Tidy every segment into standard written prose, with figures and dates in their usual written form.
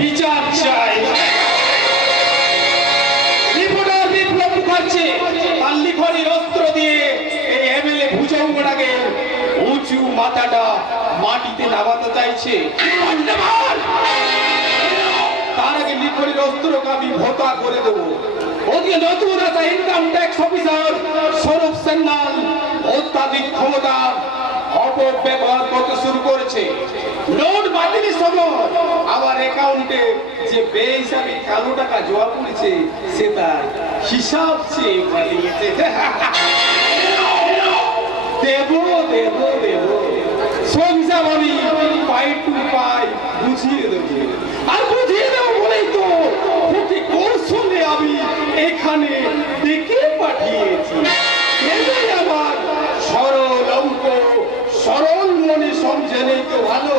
বিচার চাই। রিপোর্টার বিপ্লব মুখার্জি তার লিখনির অস্ত্র দিয়ে এই এমএলএ ভুজঙ্গনাকে উঁচু মাথাটা মাটিতে নামাতে চাইছে। তার আগে লিখনির অস্ত্রকে আমি ভোতা করে দেবো। ওদিকে নতুন একটা ইনকাম ট্যাক্স অফিসার স্বরূপ সেন্নাল অত্যাধিক ক্ষমতা অপব্যবহার করতে শুরু করেছে। নোট বাতিলের সময় আমার অ্যাকাউন্টে যে বেহিসাবি কালো টাকা জমা পড়েছে সে তার হিসাব চেয়ে পালিয়েছে। দেব দেব দেব সব হিসাব আমি পাই টু পাই বুঝিয়ে দেব। আর বুঝিয়ে দেবো বলেই তো প্রতি কৌশলে আমি এখানে ডেকে পাঠিয়েছি। এটাই আমার সরল অঙ্ক, সরল মনে সমঝে নেই তো ভালো,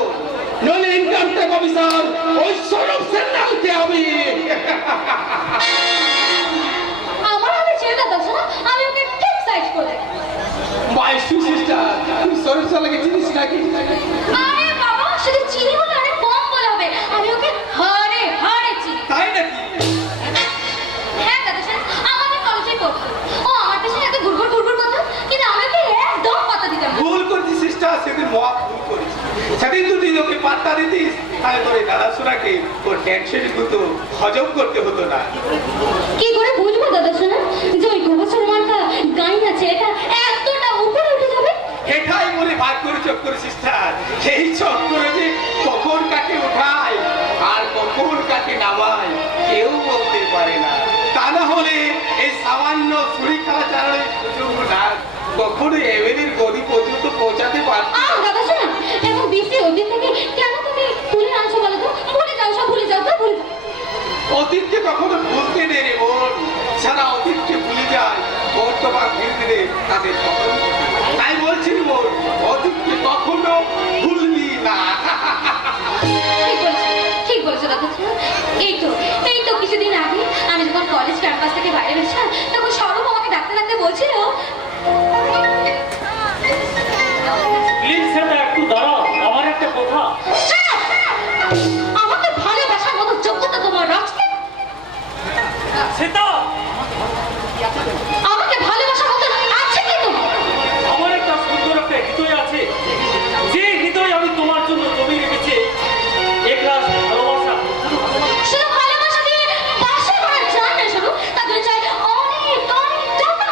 নইলে ইনকাম ট্যাক্স অফিসার ওই স্বরূপ সেন্নালকে আমি আমার হাতে ছেড়ে দাও না, আমি ওকে ঠিক সাইজ করে দেব। মাই সিস্টার, তুমি স্বরূপ সেন্নালকে চিনিস নাকি? আরে বাবা, শুধু চিনি বলে অনেক কম বলা হবে। আমি ওকে হাড়ে হাড়ে চিনি। তাই নাকি? হ্যাঁ দাদা স্যার, আমাকে কলেজে পড়তো। ও আমার পেছনে এত গুড়গুড় গুড়গুড় করতো, কিন্তু আমি ওকে একদম পাত্তা দিতাম না। ভুল করছিস সিস্টার, সেদিন মহা ভুল করেছিস। সেদিন তুই ওকে পাত্তা দিতিস, তাহলে তোর এই দাদা শোনাকে ওর টেনশন গুলো হজম করতে হতো না। কি করে বুঝবো দাদা শোনা যে ওই গোবছর মার্কা গাইনা ছেলেটা এতটা উপরে উঠে যাবে? এটাই বলে ভাগ করে চক্কর সিস্টার। সেই চক্করে যে কখন কাকে উঠায় আর কখন কাকে নামায় কেউ বলতে পারে না। তা না হলে এই সামান্য ছুরি খেলা চালানোর সুযোগ না কখনো এমএলএর গদি পর্যন্ত পৌঁছাতে পারত। দাদা শোনা, এখন বিসি অতীত থেকে কেন তুমি তুলে আনছো বলো তো? ভুলে যাও, সব ভুলে যাও, তো ভুলে যাও। অতীতকে কখনো ভুলতে নেই রে বোন। সারা অতীতকে ভুলে যায় বর্তমান ধীরে ধীরে তাদের পতন। তাই বলছি বোন, অতীতকে কখনো ভুলবি না। ঠিক বলছো দাদা শোনা। এই তো কিছুদিন আগে আমি যখন কলেজ ক্যাম্পাস থেকে বাইরে বেরোচ্ছিলাম, তখন সৌরভ আমাকে ডাকতে ডাকতে বলছিল, প্লিজ সেটা একটু দাঁড়াও, আমার একটা কথা। আমাকে ভালোবাসার মতো যোগ্যতা তোমার রাখতে? সেটা আমাকে ভালোবাসার মতো আছে কি তোমার? আমার একটা সুন্দর একটা হৃদয় আছে, যে হৃদয় আমি তোমার জন্য জমিয়ে রেখেছি এক রাত ভালোবাসা। শুধু ভালোবাসা দিয়ে বাসা করা যায় না, শুধু তার জন্য চাই অনেক অনেক টাকা।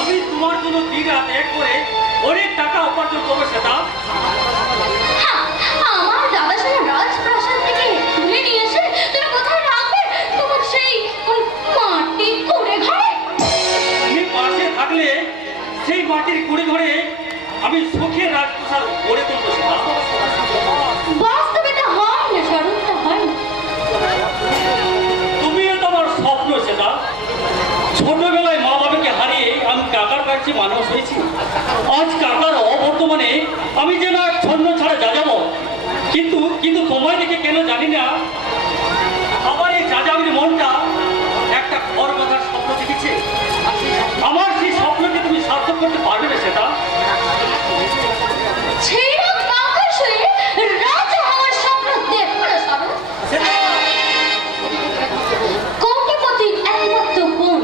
আমি তোমার জন্য দিন রাত এক করে অনেক টাকা উপার্জন করবো সেটা। হ্যাঁ, আমার দাদা শোনা রাজপ্রাসাদ থেকে তুলে নিয়ে এসে তুমি কোথায় রাখবে? তোমার সেই ওই মাটি কুড়ে ঘরে? তুমি পাশে থাকলে সেই মাটির কুড়ে ঘরে আমি সুখের রাজপ্রাসাদ গড়ে তুলবো সেটা। বাস্তবে তা হয় না, স্বরূপটা হয় না। তুমিও তো আমার স্বপ্ন সেটা। ছোটবেলায় মা বাবাকে হারিয়ে আমি কাকার কাছে মানুষ হয়েছি। আজ কাকার অবর্তমানে আমি যেন এক ছন্ন ছাড়া যা যাবো। কিন্তু তোমায় দেখে কেন জানি না আমার এই যাযাবরের মনটা একটা ঘর বাঁধার স্বপ্ন দেখেছে। আমার সেই স্বপ্নকে তুমি সার্থক করতে পারবে না সেটা। ছেড়া কাকা শুয়ে রাজা হওয়ার স্বপ্ন দেখো না স্বরূপ। কোটিপতি একমাত্র বোন,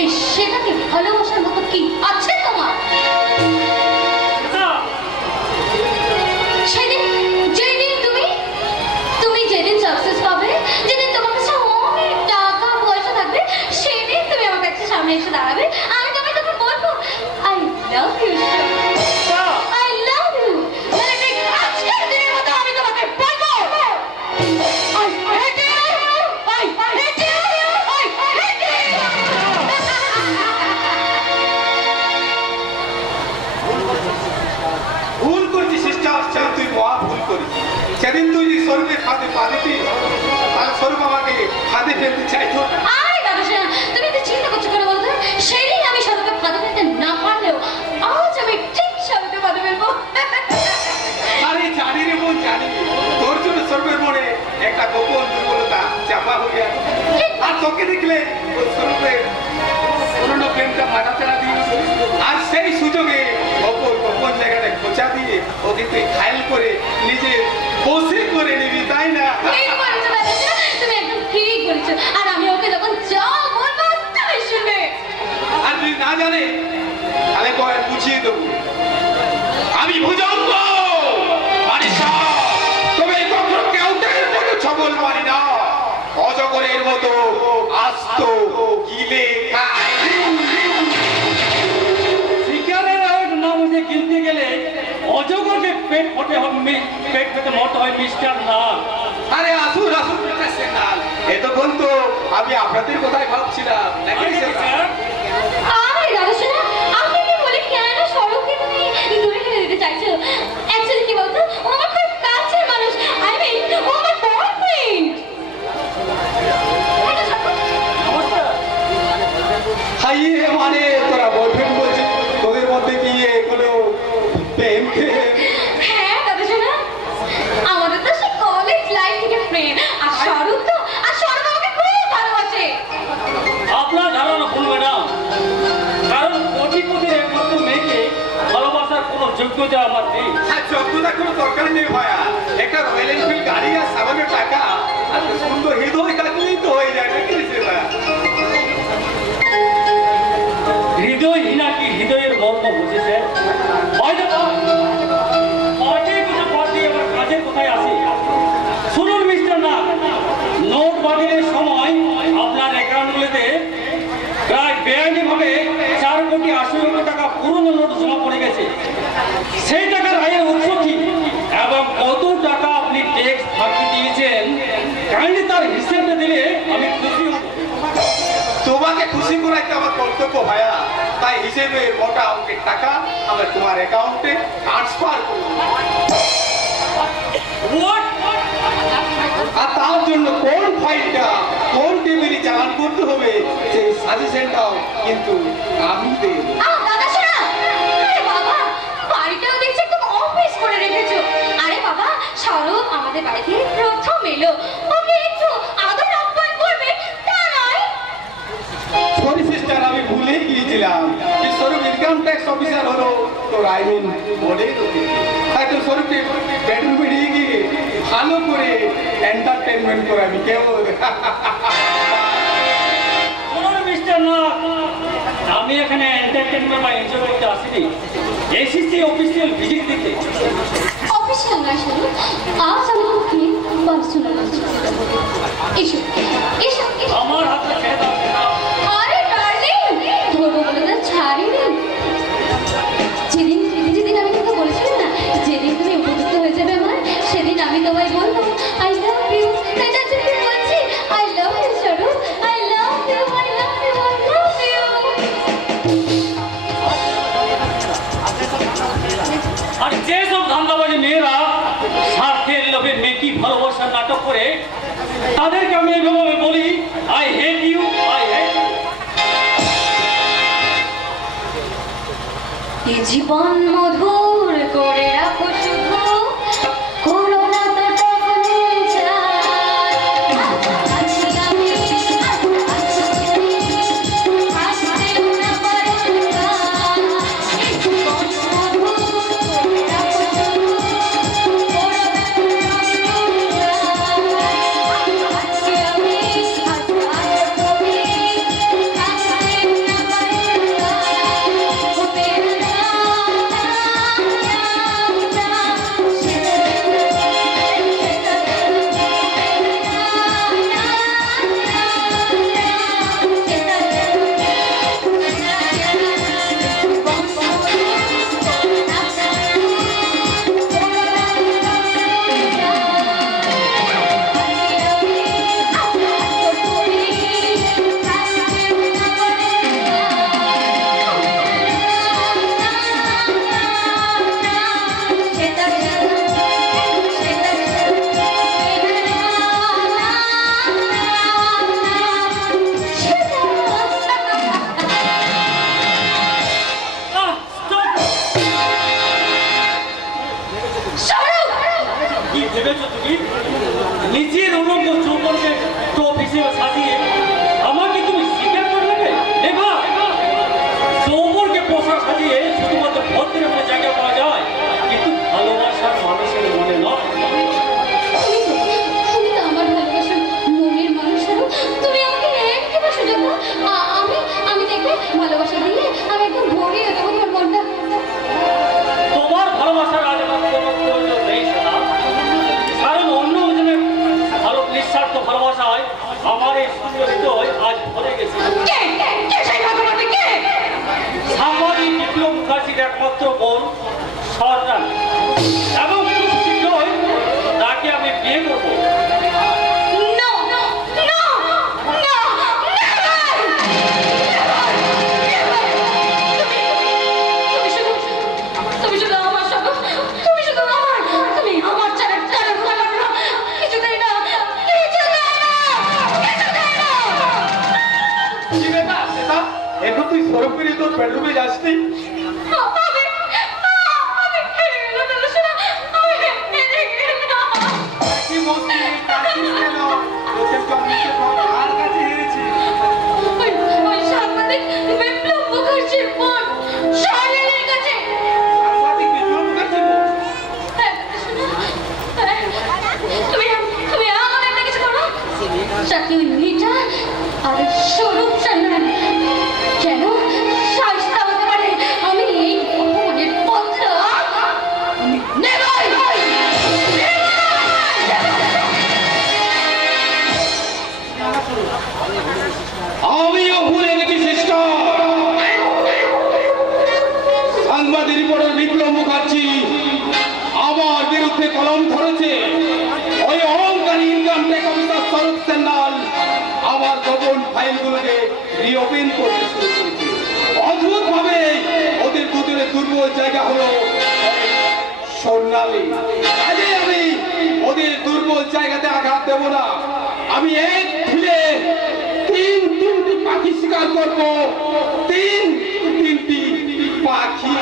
এই সেটাকে ভালোবাসার মতো কি আছে তোমার? সেদিন যেদিন তুমি যেদিন সাকসেস পাবে, যেদিন তোমার কাছে অনেক টাকা পয়সা থাকবে, সেদিন তুমি আমার কাছে সামনে এসে দাঁড়াবে। আমি তোকে বলবো, I love you, I love you. মানে ঠিক আজকের দিনের মতো আমি তোমাকে বলবো, I hate you, I hate you, I hate you. ভুল করছিস সিস্টার, সেদিন তুই মহা ভুল করিস। সেদিন তুই যে স্বরূপের হাতে পা দিতিস, তাহলে স্বরূপ আমাকে হাতে ফেলতে চাইতো। আরে দাদা শোনা, তুমি তো চিন্তা করছো কেন বলতো? সেদিন আমি স্বরূপকে ফাঁদে ফেলতে না পারলেও আজ আমি ঠিক স্বরূপকে ফাঁদে ফেলবো। আরে জানি রে বোন, জানি তোর জন্য স্বরূপের মনে একটা গোপন দুর্বলতা চাপা হয়ে আছে। আর তোকে দেখলে ওই স্বরূপের পুরনো প্রেমটা মাথাতে না দিস। আর সেই সুযোগে গোপন জায়গাটায় খোঁচা দিয়ে ওকে তুই ঘায়ল করে নিজে বসে করে নিবি, তাই না? ঠিক বলেছো আস্ত গিলে খায়। শিকারের আয়োজন না বুঝে কিনতে গেলে অজগরকে পেট ফেটে মরতে হয় মিস্টার না। আরে আসুন আসুন সেনাল, এতক্ষণ তো আমি আপনাদের কথাই ভাবছিলাম নাকি সেনাল? আরে রাজসোনা, আপনি কি বলে কেন সড়ককে তুমি দূরে ঠেলে দিতে চাইছো? অ্যাকচুয়ালি কি বলতো, ও আমার খুব কাছের মানুষ। আই মিন, ও আমার বয়ফ্রেন্ড। হাইয়ে মানে তোরা বয়ফ্রেন্ড বলছিস, তোদের মধ্যে কি কোনো প্রেম? হ্যাঁ রাজসোনা, আমাদের তো সে কলেজ লাইফ থেকে ফ্রেন্ড। আর সরব তো, আর সরব আমাকে খুব ভালোবাসে। আপনার ধারণা ভুল ম্যাডাম, কারণ কোটিপতির একমাত্র মেয়েকে ভালোবাসার কোনো যোগ্যতা আমার নেই। আর যোগ্যতা কোনো দরকার নেই ভাইয়া, একটা রয়্যাল এনফিল্ড গাড়ি আর সামান্য টাকা আর সুন্দর হৃদয় থাকলেই তো হয়ে যায় নাকি ভাইয়া? হৃদয়হীনা কি হৃদয়ের মর্ম বুঝেছে? কাজের কোথায় আসি শুনুন মিস্টার না, নোট বাতিলের সময় আপনার অ্যাকাউন্টগুলোতে প্রায় বেআইনিভাবে 4 কোটি 80 লক্ষ টাকা পুরনো নোট জমা পড়ে গেছে। সেই টাকার আয়ের উৎস কি এবং কত টাকা আপনি ট্যাক্স ফাঁকি দিয়েছেন, কাইন্ডলি তার হিসেবটা দিলে আমি খুশি হব। তোমাকে খুশি করাই তো আমার কর্তব্য ভাইয়া, তাই হিসেবে মোটা অঙ্কের টাকা আমরা তোমার অ্যাকাউন্টে ট্রান্সফার করব। What? আর তার জন্য কোন ফাইলটা কোন টেবিলে চালান করতে হবে সেই সাজেশনটাও কিন্তু আমি দেব। রাজসোনা, আরে বাবা, বাড়িটাও দেখছি একদম অফিস করে রেখেছো। আরে বাবা, সরব আমাদের বাড়িতে প্রথম এলো, ওকে একটু আদর আপ্যায়ন করবে, তা নয়? সরি সিস্টার, আমি ভুলে গিয়েছিলাম যে স্বরূপ ইনকাম ট্যাক্স অফিসার হলো তোর আই মিন বোর্ডের অফিস। তাই তো স্বরূপকে বেডরুম বেরিয়ে গিয়ে ভালো করে এন্টারটেনমেন্ট করে আমি কেমন শুনুন মিস্টার না, আমি এখানে এন্টারটেনমেন্ট বা এনজয় করতে আসিনি, এসেছি অফিসিয়াল ভিজিট দিতে। অফিসিয়াল নয় সরব, আজ আমাকে পার্সোনাল এসো এসো। আমার হাতে ছেড়ে দাও না। আরে ডার্লিং, ধরবো বলে তো ছাড়িনি। যেদিন যেদিন আমি তোকে বলেছিলাম না, যেদিন তুমি উপযুক্ত হয়ে যাবে আমার, সেদিন আমি তোমায় বলবো আই লাভ ইউ। তাই তার জন্য বলছি আই লাভ ইউ সরব, I love you, I love you, I love you. আর যেসব ধান্দাবাজি মেয়েরা স্বার্থের লোভে মেকি ভালোবাসার নাটক করে, তাদেরকে আমি এইভাবে বলি I hate you, I hate you. এ জীবন মধুর করে রাখো শুধু, করোনা তো তখন যায়। আছি আমি, হাসতে না পারি না। এ জীবন মধুর করে রাখো শুধু, করোনা তো তখন যায়। আছি আমি, তুমি হাসতে না পারি না। কি ভেবেছো তুমি? নিজের উলঙ্গ যৌবনকে টোপ হিসেবে সাজিয়ে আমাকে তুমি স্বীকার করে নেবে? নেবা? যৌবনকে পোশাক সাজিয়ে শুধুমাত্র ভদ্রের মনে জায়গা পাওয়া যায়, কিন্তু ভালোবাসার মানুষের মনে নয়। তুমি তো আমার ভালোবাসার মনের মানুষ। তুমি আমাকে একবার সুযোগ দাও, আমি দেখবে ভালোবাসা দিলে আমি একদম ভরিয়ে দেবো তোমার মনটা। তোমার ভালোবাসার আজ আমার কোনো প্রয়োজন নেই সোনা, কারণ অন্য জনের ভালো নিঃস্বার্থ ভালোবাসায় আমার এই সুন্দর হৃদয় আজ একমাত্র বোন সরকার, এবং খুব শীঘ্রই তাকে আমি বিয়ে করবো। এখন তুই সরব করে তোর বেডরুমে যাসনি? কি বলছিস? কাঁদছিস কেন? লোকের জন্মকে কার কাছে হেরেছি? ওই সাংবাদিক বিপ্লব মুখার্জির বোন শালিনীর কাছে। সাংবাদিক বিপ্লব মুখার্জির বোন? তুমি আমার একটা কিছু করো, চাকরি মিটা আর স্বরূপ সান্যাল কেন শাস্তা হতে পারে। আমি এই অপমানের পত্র নেবই। আমিও ভুলে গেছি সিস্টার। সাংবাদিক রিপোর্টার বিপ্লব মুখার্জি আমার বিরুদ্ধে কলম ধরেছে। ওই অহংকারী ইনকাম ট্যাক্স অফিসার স্বরূপ সান্যাল আমার গোপন ফাইলগুলোকে রিওপেন করতে শুরু করেছে। অদ্ভুত ভাবে ওদের দুজনের দুর্বল জায়গা হলো স্বর্ণালী। কাজে আমি ওদের দুর্বল জায়গাতে আঘাত দেব না। আমি এক ঢিলে তিনটি পাখি শিকার করবো। তিনটি পাখি।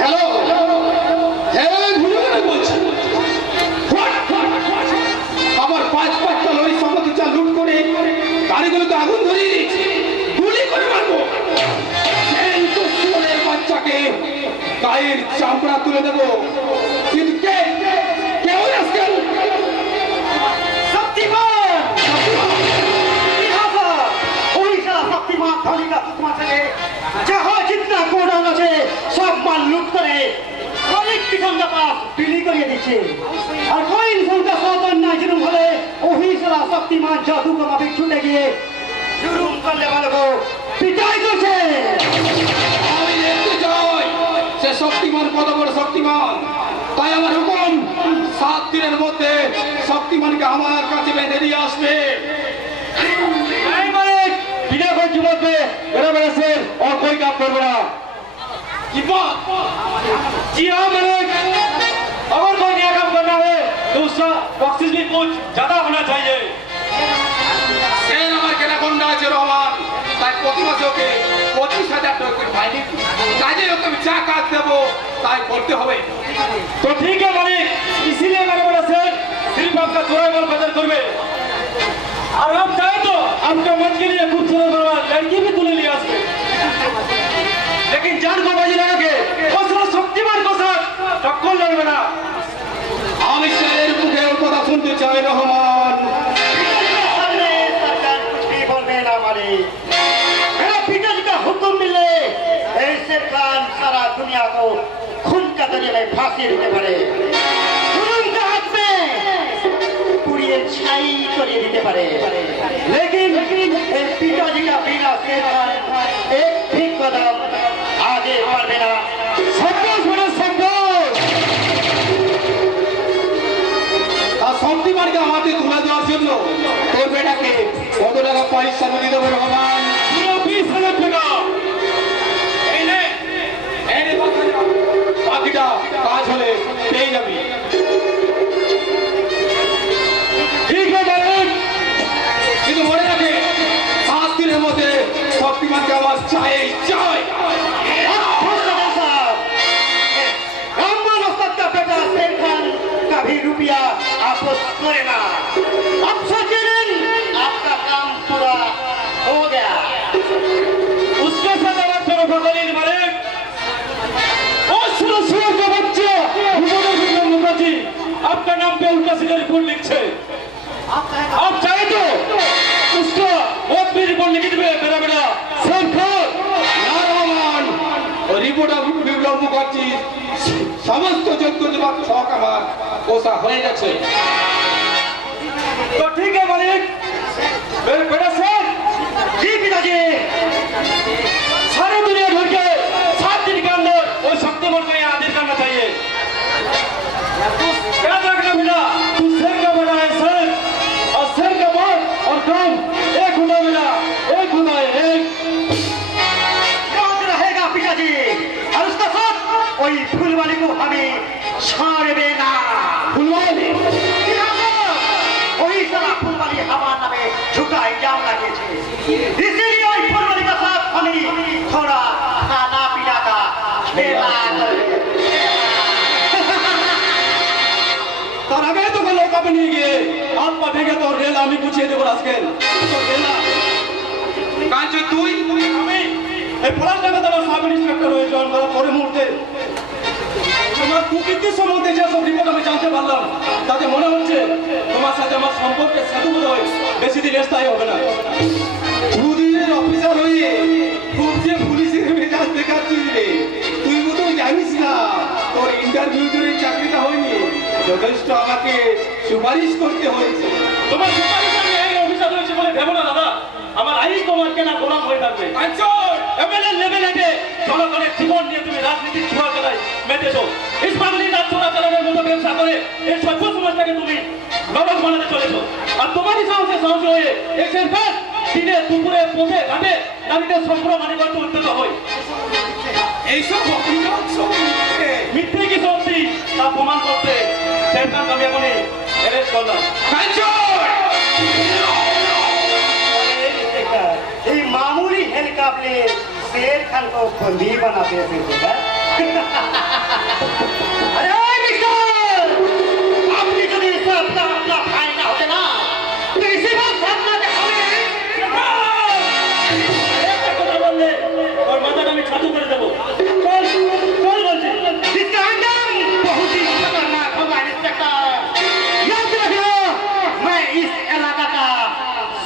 হ্যালো হ্যালো, ভুলে গেলে বলছি। আমার 5-5টা লরি সম্পত্তি চা লুট করে গাড়িগুলোকে আগুন ধরিয়ে দিয়েছি। গুলি করে মারবো। বাচ্চাকে গায়ের চামড়া তুলে দেবো। কিন্তু কেউ আজকাল সব মাল লুট করে অনেক পিছন বিলি করিয়ে দিচ্ছে। আর কয়েন সংখ্যা সতন না যেরকম হলে অহিংসা শক্তিমান জাদুকে মাফিক ছুটে গিয়ে জুলুম করলে বলবো পিটাই করছে। আমি দেখতে চাই সে শক্তিমান কত বড় শক্তিমান। তাই আমার হুকুম 7 দিনের মধ্যে শক্তিমানকে আমার কাছে বেঁধে দিয়ে আসবে। বিনা কোন যুবককে বেরোবে और कोई काम करबे ना। কি বাত? जी हाँ मालिक, अगर कोई नया काम करना है तो उसका बख्शिश भी कुछ ज्यादा होना चाहिए। সেন আমার কেনা গন্ডা আছে রহমান। তাই প্রতি মাসে ওকে 25,000 টাকা করে মাইনে কাজে ওকে আমি যা কাজ দেবো তাই করতে হবে। तो ठीक है मालिक, इसीलिए मेरे बड़ा सेठ सिर्फ आपका चुराई माल बदल करबे। और हम चाहे तो आपका मंच के लिए खूबसूरत बड़ा लड़की भी तुले लिए आसबे। लेकिन जान को बाजी लगा के उसको शक्तिमान को साथ टक्कर लड़बे ना। আমি সেনের মুখে ওর কথা শুনতে চাই রহমান। सरकार कुछ भी बोलने ना मारे। मेरा पिताजी का हुक्म मिले ऐसे खान सारा दुनिया को खून का दरिया में फांसी देते पारे। जुल्म का हाथ में पूरी छाई करिए देते पारे। लेकिन पिताजी का बिना शेर खान एक भी कदम आगे बढ़े ना। संतोष बड़ा संतोष। আর শক্তিমানকে আমাকে তুলে দেওয়ার জন্য তোর বেটাকে কত টাকা পয়সা দিয়ে দেবো রহমান? 20,000 টাকা। এই নে, এই নে 10,000। বাকিটা কাজ হলে পেয়ে যাবি। ठीक है मालिक। কিন্তু মনে রাখে 7 দিনের মধ্যে শক্তিমানকে আমার চাই চাই। कभी रुपया आपस करे ना। अब सोचे दिन आपका काम पूरा हो गया। उसके साथ आवाज करो भगवान मालिक। और सुनो सुनो के बच्चे विप्लव मुखर्जी आपका नाम पे उल्टा सीधा रिपोर्ट लिखे। आप चाहे तो उसका बहुत भी रिपोर्ट लिख दे मेरा बेटा सब না রহমান, ওই রিপোর্টার বিপ্লব মুখার্জির সমস্ত যোগ্য যুবক শখ আমার পোষা হয়ে গেছে। तो ठीक है मालिक, बेटा सर जी पिताजी, सारी दुनिया ढूंढ के 7 दिन के अंदर वो शक्तिमान को यहाँ हाजिर करना चाहिए। याद रखना बेटा, तू शेर का बड़ा है सर, और शेर का बात और काम एक होता बेटा, एक होता है एक। याद रहेगा पिताजी, और उसका साथ वही फूलवाली को हमें छोड़े ना। फूलवाली वही सारा फूलवाली हमारे नामे झूठा इल्जाम लगे थे, इसीलिए वही फूलवाली का साथ हमें थोड़ा खाना पीना का खेला তার আগে তো লোক আপনি নিয়ে গিয়ে হাত পা ভেঙে তোর রেল আমি গুছিয়ে দেবো আজকে। তোর রেল কাঞ্চু তুই আমি এই ফলাসটাকে তোমার সাব ইন্সপেক্টর হয়ে জয়েন করার পরে মুহূর্তে তোমার কুকীর্তির সম্বন্ধে যেসব রিপোর্ট আমি জানতে পারলাম তাতে মনে হচ্ছে তোমার সাথে আমার সম্পর্কের সেতুবোধ হয় বেশি দিন স্থায়ী হবে না। দুদিনের অফিসার হয়ে খুব যে পুলিশের মেজাজ দেখাচ্ছিস রে, তুই তো জানিস না তোর ইন্টারভিউ জন্য চাকরিটা হয়নি, যথেষ্ট আমাকে সুপারিশ করতে হয়েছে। তোমার সুপারিশ আমি এই অফিসার হয়েছে বলে ভেবো না দাদা, আমার আইন তোমার কেনা গোলাম হয়ে থাকবে। এমএলএ লেভেলে জনগণের জীবন নিয়ে তুমি রাজনীতির ছোঁয়া খেলায় মেতেছো, ইসলামী রাজ চোরাচালানের মতো ব্যবসা করে এই সভ্য সমাজটাকে তুমি নরক বানাতে চলেছো। আর তোমারই সাহসে সাহস হয়ে এসের ফের দিনে দুপুরে পথে ঘাটে নারীদের সম্ভ্রমানি করতে উদ্যত হয়। এইসব অভিযোগ সব মিথ্যে। মিথ্যে কি সত্যি তা প্রমাণ করতে শেরখান আমি এখনই অ্যারেস্ট করলাম। ये मामूली हेलीकॉप्टर शेर खान को बंदी बनाते थे बेटा। अरे मिस्टर, आपने जो ये सब अपना भाई ना होते ना, तो इसी बात सामने के हमें और माता আমি ছাতু করে দেবো। চল চল বলছি। इसका अंजाम बहुत ही खतरनाक होगा इंस्पेक्टर। याद रखियो, मैं इस इलाका का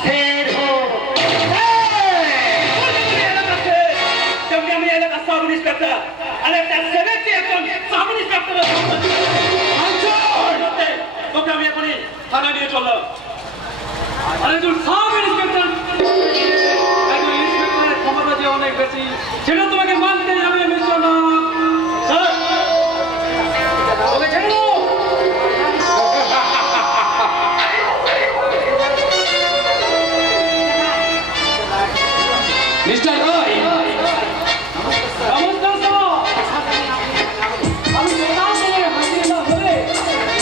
शेर हूँ। আমি এলাকার সাব ইন্সপেক্টর, আর একটা সেনেটে একজন সাব ইন্সপেক্টর তোকে আমি এখনই থানা নিয়ে চললাম। আর একজন সাব ইন্সপেক্টর, একজন ইন্সপেক্টরের ক্ষমতা যে অনেক বেশি সেটা তোমাকে মানতে হবে মিস্টার না। স্যার ওকে ছেড়ে দাও। মিস্টার রায়, নমস্কার স্যার, আমি প্রধান করে হাজির না হলে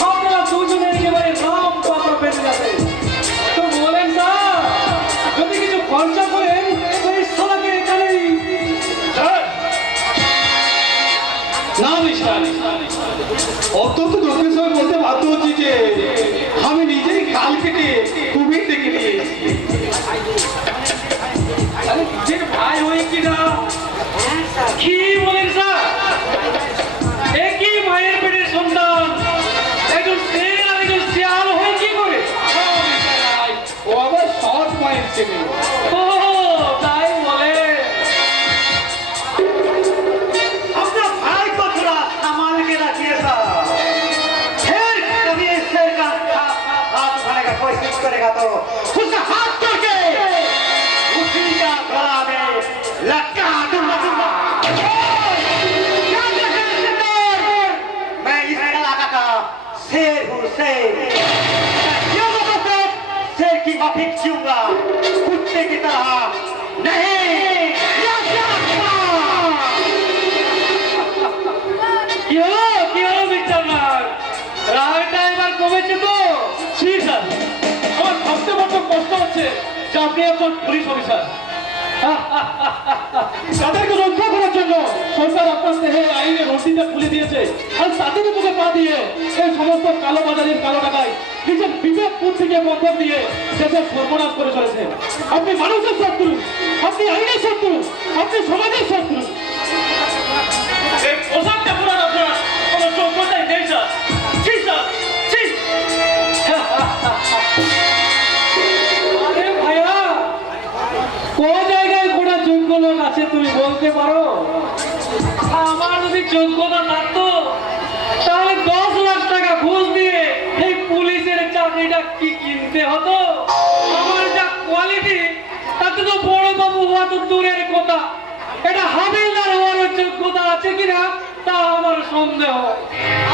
আপনারা দুজনে একেবারে রাম পাতা পেতে যাবে। তো বলেন স্যার, যদি কিছু খরচা করেন তো এই সালাকে এখানেই। না মিস্টার, অত্যন্ত দুঃখের সঙ্গে বলতে বাধ্য হচ্ছি যে আমি নিজেই খাল কেটে কুমির ডেকে নিয়ে এসেছি। আরে নিজের ভাই হয়ে কিনা কি বলেন স্যার? একই মায়ের পেটের সন্তান, একজন শের আর একজন শিয়াল হয়ে কি করে? ও আবার সৎ মায়ের ছেলে। ও তাই বলে। अपना भाई को थोड़ा संभाल के रखिए साहब। फिर कभी इस शेर का हाथ उठाने का कोशिश करेगा तो उसका हाथ तोड़ के उसी का गला में लटका दूंगा। मैं इस इलाका का शेर हूँ, शेर। क्यों मतलब शेर की माफी चूंगा, कुत्ते की तरह नहीं। কি হলো মিস্টার নাগ, রাগটা এবার কমেছে তো? ঠিক আছে, আমার ভাবতে বড্ড কষ্ট হচ্ছে যে আপনি একজন পুলিশ অফিসার। তাদেরকে রক্ষা করার জন্য সরকার আপনার দেহে আইনে রশিটা খুলে দিয়েছে, আর তাদের মুখে পা দিয়ে এই সমস্ত কালো বাজারের কালো টাকায় নিজের বিবেক বুদ্ধিকে বন্ধ দিয়ে দেশের সর্বনাশ করে চলেছে। আপনি মানুষের শত্রু, আপনি আইনের শত্রু, আপনি সমাজের শত্রু। এই পোশাকটা পুরান আপনার কোনো যোগ্যতাই নেই স্যার। জি স্যার, জি। আরে ভাইয়া, কোন জায়গায় কোন যোগ্য লোক আছে তুমি বলতে পারো? আমার যদি যোগ্যতা থাকতো তাহলে 10 লাখ টাকা ঘুষ দিয়ে এই পুলিশের চাকরিটা কি কিনতে হতো? আমার যা কোয়ালিটি তাতে তো বড় বাবু হওয়া তো দূরের কথা, এটা হাবিলদার হওয়ার যোগ্যতা আছে কিনা তা আমার সন্দেহ।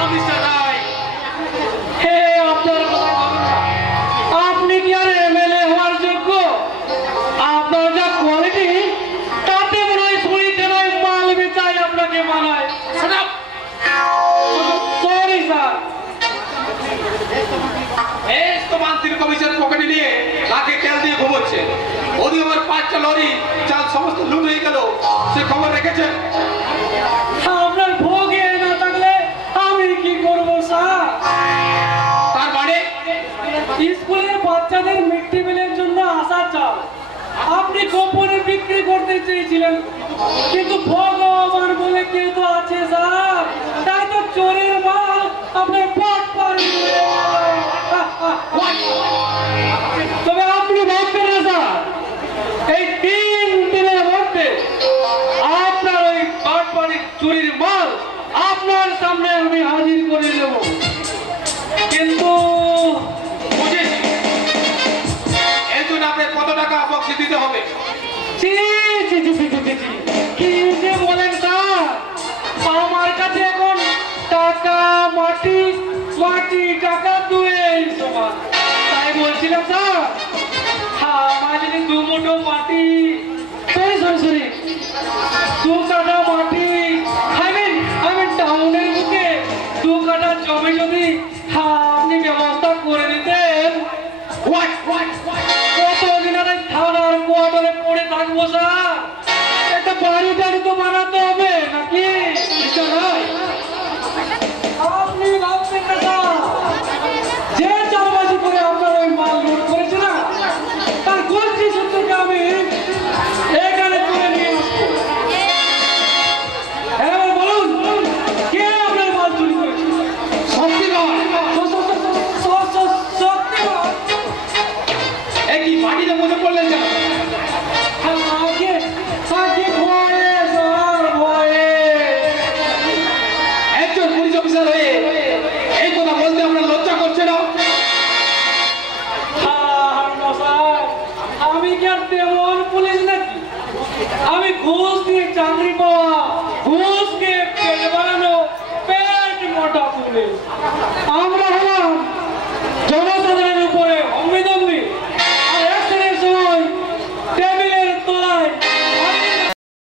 আমি চাই হে আপনার কথা বলুন না। আপনি কি আর এমএলএ হওয়ার যোগ্য? আপনার যা কোয়ালিটি তাতে মনে হয় শুনিতে নয় মাল বেচাই আপনাকে মানায়। Sorry sir. মন্ত্রী কমিশন পকেটে নিয়ে তাকে তেল দিয়ে ঘুমোচ্ছে। ওদিকে আমার 5টা লরি চাল সমস্ত লুট হয়ে গেল, সে খবর রেখেছেন? আপনার ভোগে না থাকলে আমি কি করব স্যার? তার মানে স্কুলের বাচ্চাদের মিড ডে মিলের জন্য আসা চাল আপনি গোপনে বিক্রি করতে চেয়েছিলেন, কিন্তু ভগবান বলে কেউ তো আছে স্যার, তাই তো চোরের মাল আপনার পট পার হয়ে গেল। তবে আপনি ভাববেন না স্যার, এই 3 দিনের মধ্যে আপনার ওই পাটপাড়ির চুরির মাল আপনার সামনে আমি হাজির করে দেব। কিন্তু বুঝেছি, এর জন্য আপনার কত টাকা বক্সি দিতে হবে? কি যে বলেন স্যার, আমার কাছে এখন টাকা মাটি মাটি টাকা দুই সমান। তাই বলছিলাম স্যার, আমার যদি 2 মুঠো মাটি সরি 2 কাঠা মাটি আমি টাউনের বুকে 2 কাঠা জমি যদি আপনি ব্যবস্থা করে দিতেন, কতদিন আর থানার কোয়ার্টারে পড়ে থাকবো স্যার? একটা বাড়ি তো বানাতে হবে নাকি? আপনি ভাবছেন না স্যার, যে চালবাজি করে আপনার ওই মাল লুট করেছে না, তার গোষ্ঠী সূত্রকে আমি এখানে তুলে নিয়ে আসবো। এবার বলুন, কে আপনার মাল চুরি করেছে? একই মাটিতে মনে পড়লেন কেন? একজন পুলিশ অফিসার হয়ে এই কথা বলতে আপনার লজ্জা করছে না? আমি কি আর তেমন পুলিশ নাকি? আমি ঘুষ দিয়ে চাকরি পাওয়া, ঘুষ দিয়ে পেট বানানো পেট মোটা পুলিশ। আমরা